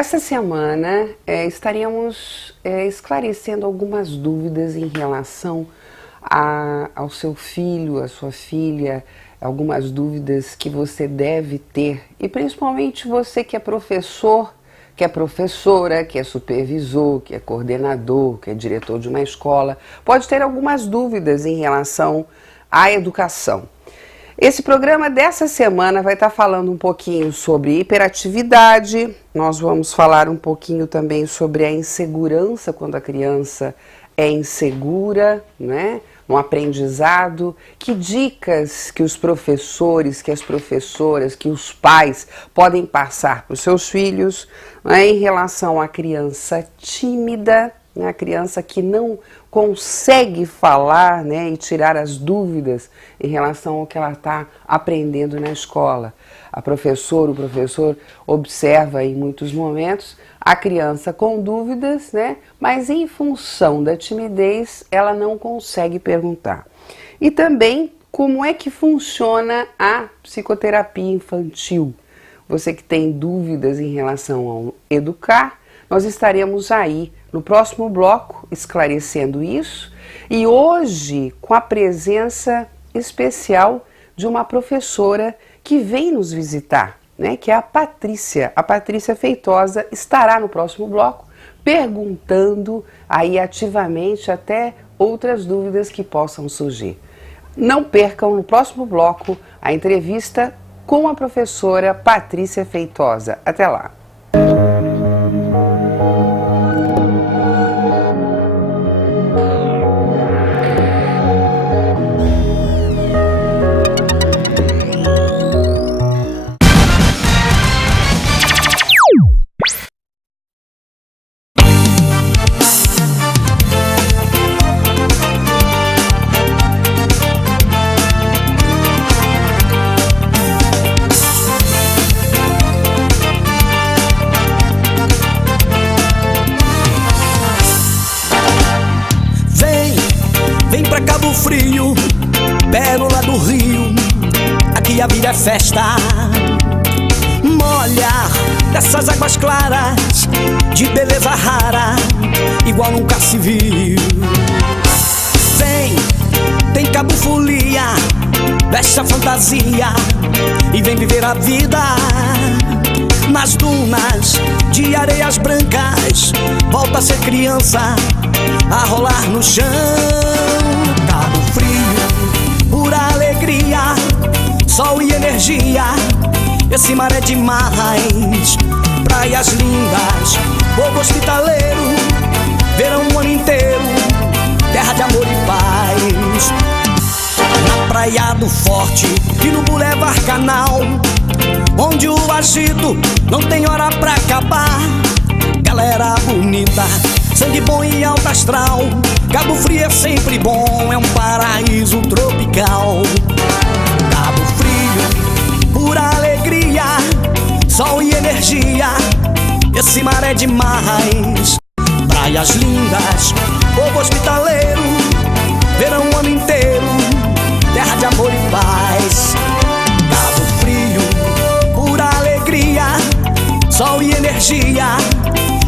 Essa semana estaremos esclarecendo algumas dúvidas em relação ao seu filho, à sua filha, algumas dúvidas que você deve ter, e principalmente você que é professor, que é professora, que é supervisor, que é coordenador, que é diretor de uma escola, pode ter algumas dúvidas em relação à educação. Esse programa dessa semana vai estar falando um pouquinho sobre hiperatividade, nós vamos falar um pouquinho também sobre a insegurança quando a criança é insegura, né, no aprendizado, que dicas que os professores, que as professoras, que os pais podem passar para os seus filhos, né, em relação à criança tímida, né, a criança que não consegue falar, né, e tirar as dúvidas em relação ao que ela está aprendendo na escola. A professora, o professor observa em muitos momentos a criança com dúvidas, né, mas em função da timidez ela não consegue perguntar. E também como é que funciona a psicoterapia infantil. Você que tem dúvidas em relação ao educar, nós estaremos aí no próximo bloco esclarecendo isso, e hoje com a presença especial de uma professora que vem nos visitar, né, que é a Patrícia. A Patrícia Feitosa estará no próximo bloco perguntando aí ativamente até outras dúvidas que possam surgir. Não percam no próximo bloco a entrevista com a professora Patrícia Feitosa. Até lá! Frio, pérola do Rio, aqui a vida é festa. Molha dessas águas claras, de beleza rara, igual nunca se viu. Vem, tem Cabo Folia, veste a fantasia e vem viver a vida. Nas dunas de areias brancas, volta a ser criança, a rolar no chão. Cabo Frio, pura alegria, sol e energia, esse mar é demais. Praias lindas, povo hospitaleiro, verão o ano inteiro, terra de amor e paz. Na Praia do Forte e no Boulevard Canal, onde o agito não tem hora pra acabar. Galera bonita, sangue bom e alto astral, Cabo Frio é sempre bom, é um paraíso tropical. Cabo Frio, pura alegria, sol e energia, esse mar é demais. Praias lindas, povo hospitaleiro, verão o ano inteiro, terra de amor e paz. Cabo Frio, pura alegria, sol e energia,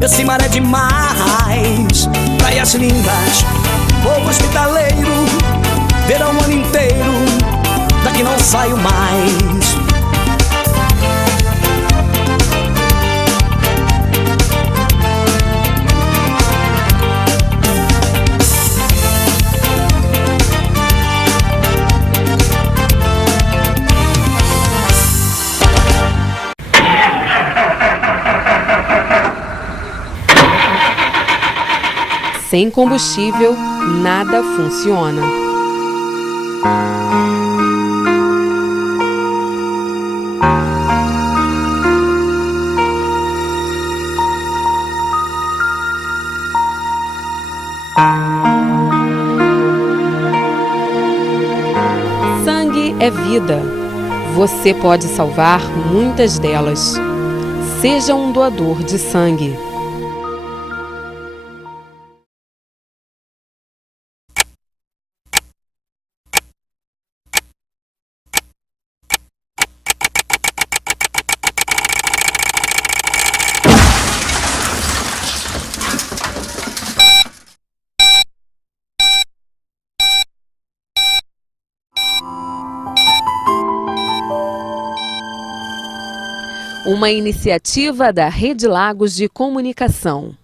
esse mar é demais. Praias lindas, povo hospitaleiro, verão o ano inteiro, daqui não saio mais. Sem combustível, nada funciona. Sangue é vida. Você pode salvar muitas delas. Seja um doador de sangue. Uma iniciativa da Rede Lagos de Comunicação.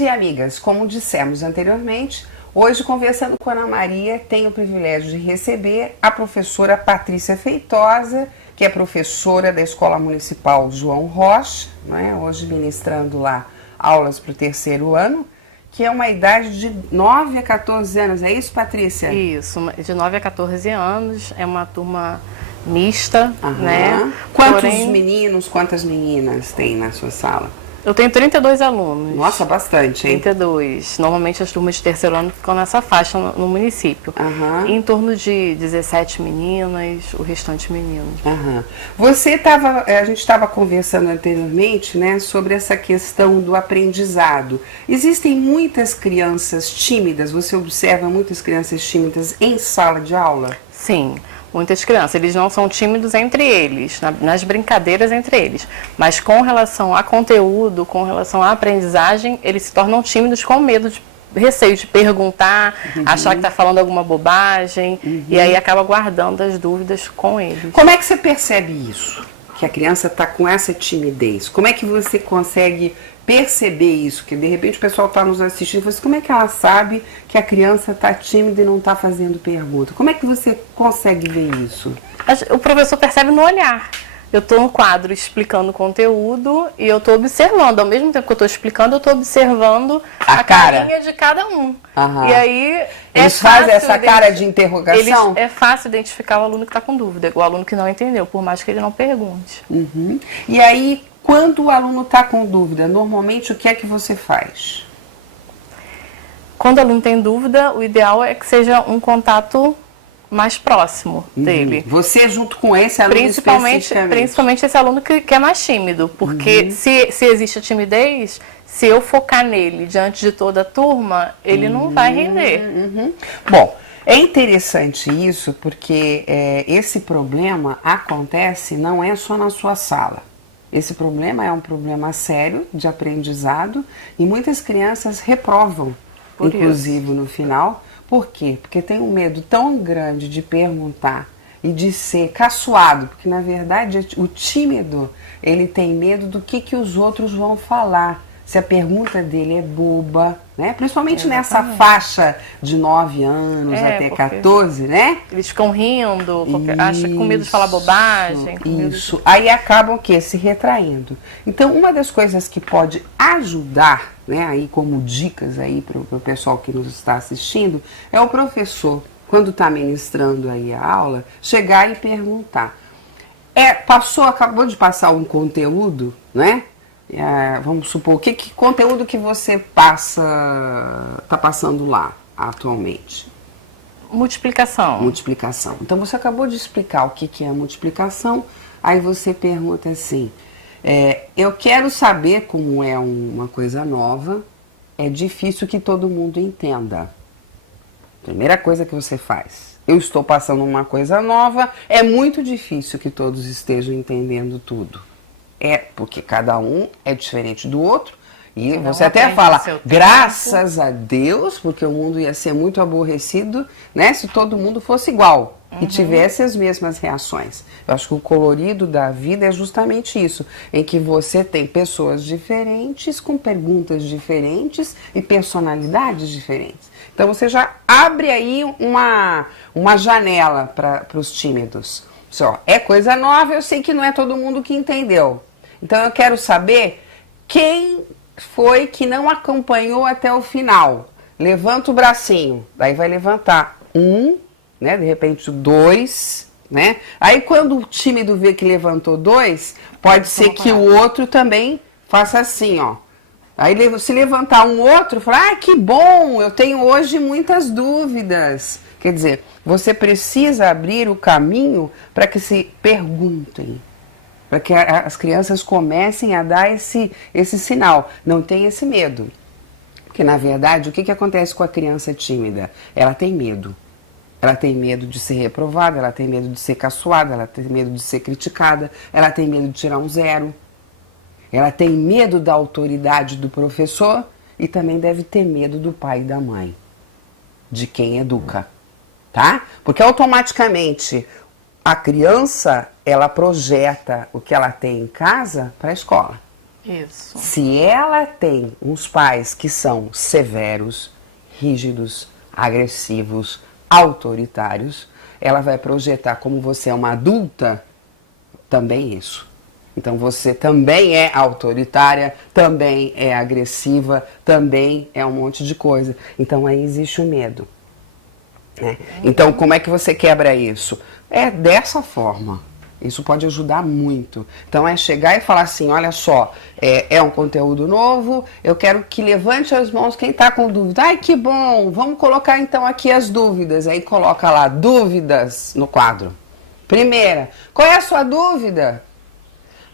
E amigas, como dissemos anteriormente, hoje conversando com a Ana Maria, tenho o privilégio de receber a professora Patrícia Feitosa, que é professora da Escola Municipal João Rocha, né, hoje ministrando lá aulas para o 3º ano, que é uma idade de 9 a 14 anos, é isso, Patrícia? Isso, de 9 a 14 anos, é uma turma mista, né? Quantos meninos, quantas meninas tem na sua sala? Eu tenho 32 alunos. Nossa, bastante, hein? 32. Normalmente as turmas de 3º ano ficam nessa faixa no município. E em torno de 17 meninas, o restante meninos. A gente estava conversando anteriormente, né, sobre essa questão do aprendizado. Existem muitas crianças tímidas, você observa muitas crianças tímidas em sala de aula? Sim. Muitas crianças, eles não são tímidos entre eles, nas brincadeiras entre eles, mas com relação a conteúdo, com relação à aprendizagem, eles se tornam tímidos com medo, receio de perguntar, achar que está falando alguma bobagem, e aí acaba guardando as dúvidas com eles. Como é que você percebe isso? Que a criança está com essa timidez? Como é que você consegue perceber isso? Que de repente o pessoal está nos assistindo e fala assim, como é que ela sabe que a criança está tímida e não está fazendo pergunta? Como é que você consegue ver isso? O professor percebe no olhar. Eu estou no quadro explicando o conteúdo e eu estou observando. Ao mesmo tempo que eu estou explicando, eu estou observando a carinha de cada um. E aí eles fazem essa cara de interrogação? É fácil identificar o aluno que está com dúvida, o aluno que não entendeu, por mais que ele não pergunte. E aí, quando o aluno está com dúvida, normalmente o que é que você faz? Quando o aluno tem dúvida, o ideal é que seja um contato mais próximo dele. Você junto com esse aluno principalmente esse aluno que é mais tímido, porque se existe a timidez, se eu focar nele diante de toda a turma, ele não vai render. Bom, é interessante isso porque esse problema acontece não é só na sua sala. Esse problema é um problema sério de aprendizado e muitas crianças reprovam, inclusive no final. Por quê? Porque tem um medo tão grande de perguntar e de ser caçoado, porque na verdade o tímido, ele tem medo do que os outros vão falar, se a pergunta dele é boba, né? Principalmente nessa faixa de 9 anos até 14, né? Eles ficam rindo, acham com medo de falar bobagem. Aí acabam o quê? Se retraindo. Então, uma das coisas que pode ajudar, né, aí como dicas aí para o pessoal que nos está assistindo, é o professor, quando está ministrando aí a aula, chegar e perguntar. Acabou de passar um conteúdo, né? Vamos supor, que conteúdo que você está passando lá atualmente? Multiplicação. Multiplicação. Então você acabou de explicar o que é a multiplicação, aí você pergunta assim, eu quero saber como é uma coisa nova, é difícil que todo mundo entenda. Primeira coisa que você faz, eu estou passando uma coisa nova, é muito difícil que todos estejam entendendo tudo. Porque cada um é diferente do outro. E você até fala, graças a Deus, porque o mundo ia ser muito aborrecido, né, se todo mundo fosse igual e tivesse as mesmas reações. Eu acho que o colorido da vida é justamente isso, em que você tem pessoas diferentes, com perguntas diferentes e personalidades diferentes. Então você já abre aí uma janela para os tímidos. É coisa nova, eu sei que não é todo mundo que entendeu. Então eu quero saber quem foi que não acompanhou até o final. Levanta o bracinho, daí vai levantar né? De repente 2, né? Aí quando o tímido vê que levantou 2, pode ser que o outro também faça assim, ó. Aí se levantar um outro, falar, que bom, eu tenho hoje muitas dúvidas. Quer dizer, você precisa abrir o caminho para que se perguntem. Para que as crianças comecem a dar esse sinal. Não tem esse medo. Porque, na verdade, o que acontece com a criança tímida? Ela tem medo. Ela tem medo de ser reprovada, ela tem medo de ser caçoada, ela tem medo de ser criticada, ela tem medo de tirar um 0. Ela tem medo da autoridade do professor e também deve ter medo do pai e da mãe, de quem educa, tá? Porque automaticamente a criança, ela projeta o que ela tem em casa para a escola. Isso. Se ela tem uns pais que são severos, rígidos, agressivos, autoritários, ela vai projetar como você é uma adulta, também isso. Então você também é autoritária, também é agressiva, também é um monte de coisa. Então aí existe o medo, né? Então como é que você quebra isso? É dessa forma. Isso pode ajudar muito. Então é chegar e falar assim, olha só, é um conteúdo novo, eu quero que levante as mãos quem está com dúvida. Ai, que bom, vamos colocar então aqui as dúvidas. Aí coloca lá, dúvidas no quadro. Primeira, qual é a sua dúvida?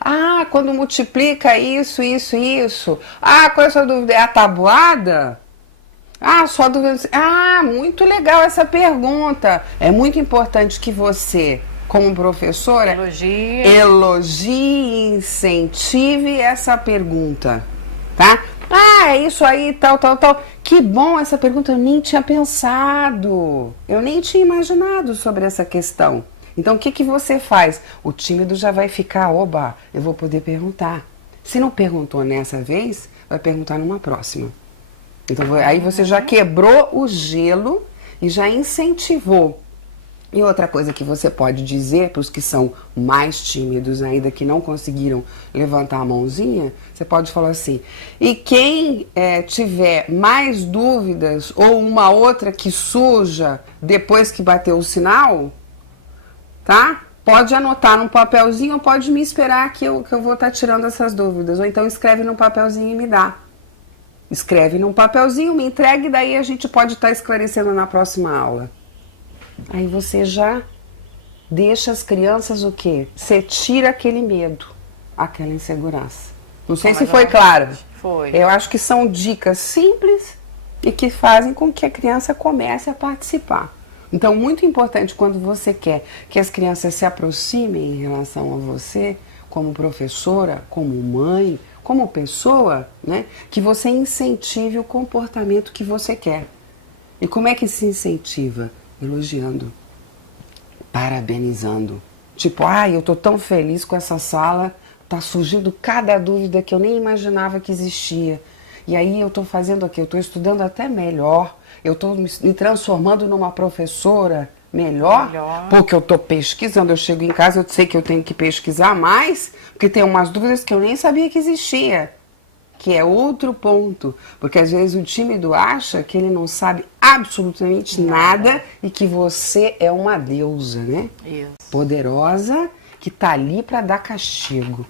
Ah, quando multiplica isso, isso, isso. Ah, qual é a sua dúvida? É a tabuada? Ah, sua dúvida... Ah, muito legal essa pergunta. É muito importante que você, como professora, elogie e incentive essa pergunta, tá? Ah, é isso aí, tal, tal, tal. Que bom essa pergunta, eu nem tinha pensado. Eu nem tinha imaginado sobre essa questão. Então, o que que você faz? O tímido já vai ficar, oba, eu vou poder perguntar. Se não perguntou nessa vez, vai perguntar numa próxima. Então, aí você já quebrou o gelo e já incentivou. E outra coisa que você pode dizer para os que são mais tímidos ainda, que não conseguiram levantar a mãozinha, você pode falar assim, e quem tiver mais dúvidas ou uma outra que surja depois que bateu o sinal, tá? Pode anotar num papelzinho ou pode me esperar que eu vou estar tirando essas dúvidas. Ou então escreve num papelzinho e me dá. Escreve num papelzinho, me entregue e daí a gente pode estar esclarecendo na próxima aula. Aí você já deixa as crianças o quê? Você tira aquele medo, aquela insegurança. Não sei se foi claro. Foi. Eu acho que são dicas simples e que fazem com que a criança comece a participar. Então, muito importante quando você quer que as crianças se aproximem em relação a você, como professora, como mãe, como pessoa, né? Que você incentive o comportamento que você quer. E como é que se incentiva? Elogiando, parabenizando. Tipo, eu tô tão feliz com essa sala, tá surgindo cada dúvida que eu nem imaginava que existia. E aí eu tô fazendo aqui, eu tô estudando até melhor, eu tô me transformando numa professora melhor, porque eu tô pesquisando, eu chego em casa, eu sei que eu tenho que pesquisar mais, porque tem umas dúvidas que eu nem sabia que existia. Que é outro ponto, porque às vezes o tímido acha que ele não sabe absolutamente nada e que você é uma deusa, né? Isso. Poderosa, que tá ali para dar castigo.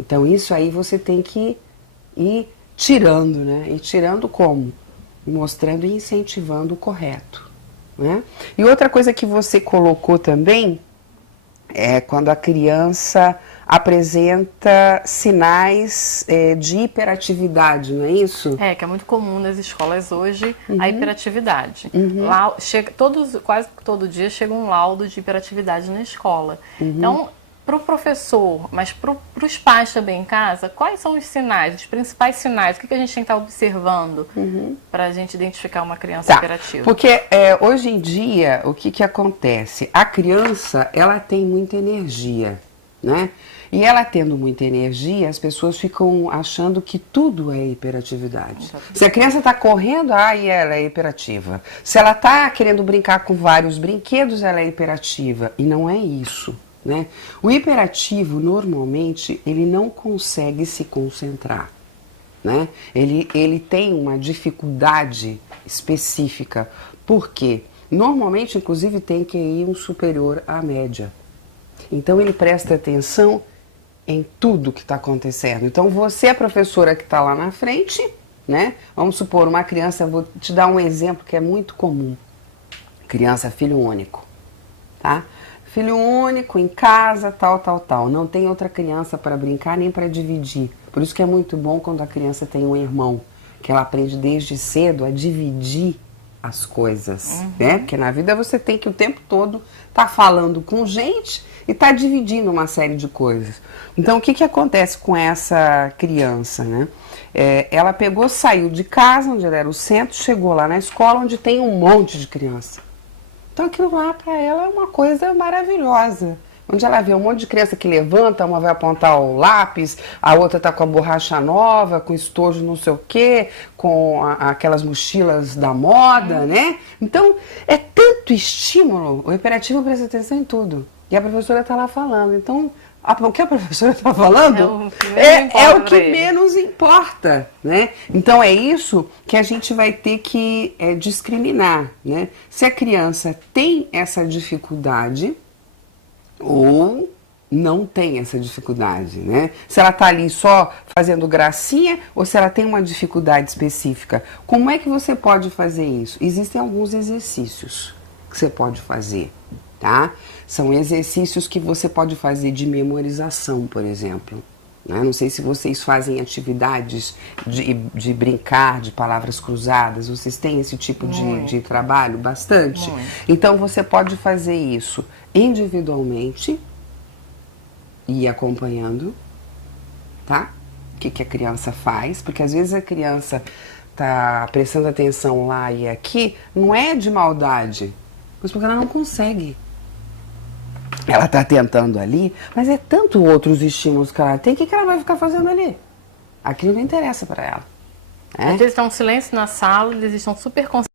Então isso aí você tem que ir tirando, né? E tirando como? Mostrando e incentivando o correto, né? E outra coisa que você colocou também é quando a criança apresenta sinais de hiperatividade, não é isso? É, que é muito comum nas escolas hoje a hiperatividade. Lá, quase todo dia chega um laudo de hiperatividade na escola. Então, para o professor, mas para os pais também em casa, quais são os sinais, os principais sinais? O que a gente tem que estar observando para a gente identificar uma criança hiperativa? Porque hoje em dia, o que acontece? A criança, ela tem muita energia, né? E ela tendo muita energia, as pessoas ficam achando que tudo é hiperatividade. Se a criança está correndo, ela é hiperativa. Se ela está querendo brincar com vários brinquedos, ela é hiperativa. E não é isso, né? O hiperativo, normalmente, ele não consegue se concentrar, né? Ele tem uma dificuldade específica. Por quê? Normalmente, inclusive, tem que ir um superior à média. Então, ele presta atenção em tudo que está acontecendo. Então, você é a professora que está lá na frente, né? Vamos supor, uma criança, vou te dar um exemplo que é muito comum. Criança, filho único, tá? Filho único, em casa, tal, tal, tal. Não tem outra criança para brincar nem para dividir. Por isso que é muito bom quando a criança tem um irmão, que ela aprende desde cedo a dividir as coisas, né? Porque na vida você tem que o tempo todo estar falando com gente e estar dividindo uma série de coisas. Então, o que que acontece com essa criança, né? Ela pegou, saiu de casa, onde era o centro, chegou lá na escola, onde tem um monte de criança. Então, aquilo lá para ela é uma coisa maravilhosa. Onde ela vê um monte de criança que levanta, uma vai apontar o lápis, a outra tá com a borracha nova, com estojo não sei o quê, com aquelas mochilas da moda, né? Então, é tanto estímulo, o hiperativo presta atenção em tudo. E a professora tá lá falando. Então, o que a professora está falando é o que menos importa, né? Então, é isso que a gente vai ter que discriminar, né? Se a criança tem essa dificuldade ou não tem essa dificuldade, né? Se ela está ali só fazendo gracinha ou se ela tem uma dificuldade específica. Como é que você pode fazer isso? Existem alguns exercícios que você pode fazer, tá? São exercícios que você pode fazer de memorização, por exemplo. Né? Não sei se vocês fazem atividades de brincar, de palavras cruzadas. Vocês têm esse tipo de trabalho? Bastante? Então, você pode fazer isso individualmente e ir acompanhando, tá? O que a criança faz. Porque, às vezes, a criança tá prestando atenção lá e aqui, não é de maldade, mas porque ela não consegue. Ela está tentando ali, mas é tanto outros estímulos que ela tem, o que ela vai ficar fazendo ali? Aquilo não interessa para ela. Às vezes está um silêncio na sala, eles estão super concentrados.